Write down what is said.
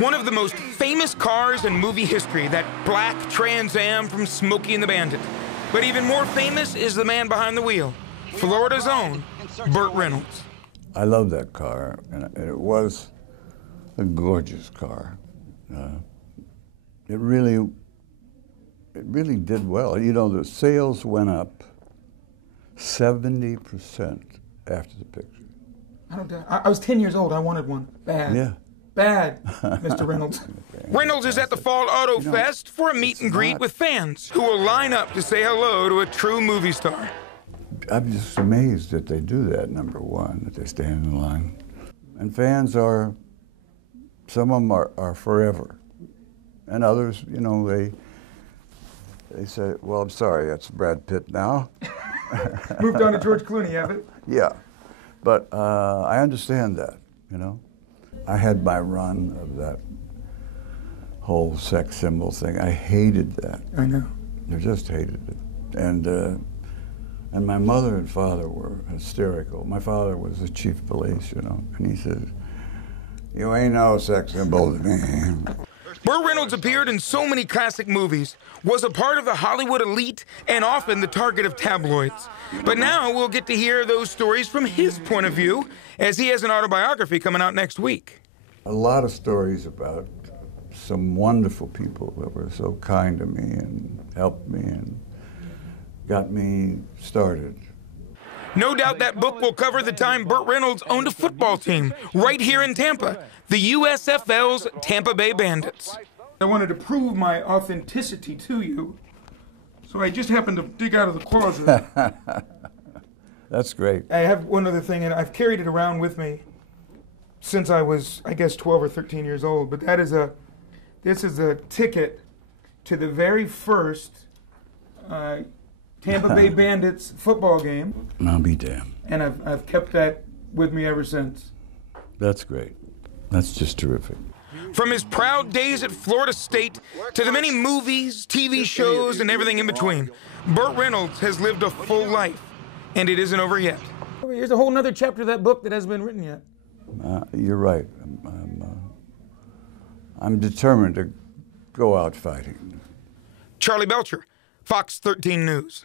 One of the most famous cars in movie history, that black Trans Am from Smokey and the Bandit. But even more famous is the man behind the wheel, Florida's own Burt Reynolds. I love that car, and it was a gorgeous car. It really did well. You know, the sales went up 70% after the picture. I was 10 years old. I wanted one. Bad. Yeah. Bad, Mr. Reynolds. Reynolds is at the Fall Auto Fest for a meet and greet with fans who will line up to say hello to a true movie star. I'm just amazed that they do that, number one, that they stand in line. And fans are, some of them are forever. And others, you know, they say, well, I'm sorry, that's Brad Pitt now. Moved on to George Clooney, have it? Yeah, but I understand that, you know. I had my run of that whole sex symbol thing. I hated that. I know. I just hated it. And my mother and father were hysterical. My father was the chief of police, you know, and he said, "You ain't no sex symbol to me." Burt Reynolds appeared in so many classic movies, was a part of the Hollywood elite, and often the target of tabloids. But now we'll get to hear those stories from his point of view, as he has an autobiography coming out next week. A lot of stories about some wonderful people that were so kind to me and helped me and got me started. No doubt that book will cover the time Burt Reynolds owned a football team right here in Tampa, the USFL's Tampa Bay Bandits. I wanted to prove my authenticity to you, so I just happened to dig out of the closet. That's great. I have one other thing, and I've carried it around with me since I was, I guess, 12 or 13 years old, but this is a ticket to the very first Tampa Bay Bandits football game. I'll be damned. And I've kept that with me ever since. That's great. That's just terrific. From his proud days at Florida State to the many movies, TV shows, and everything in between, Burt Reynolds has lived a full life, and it isn't over yet. Here's a whole other chapter of that book that hasn't been written yet. You're right. I'm determined to go out fighting. Charley Belcher, Fox 13 News.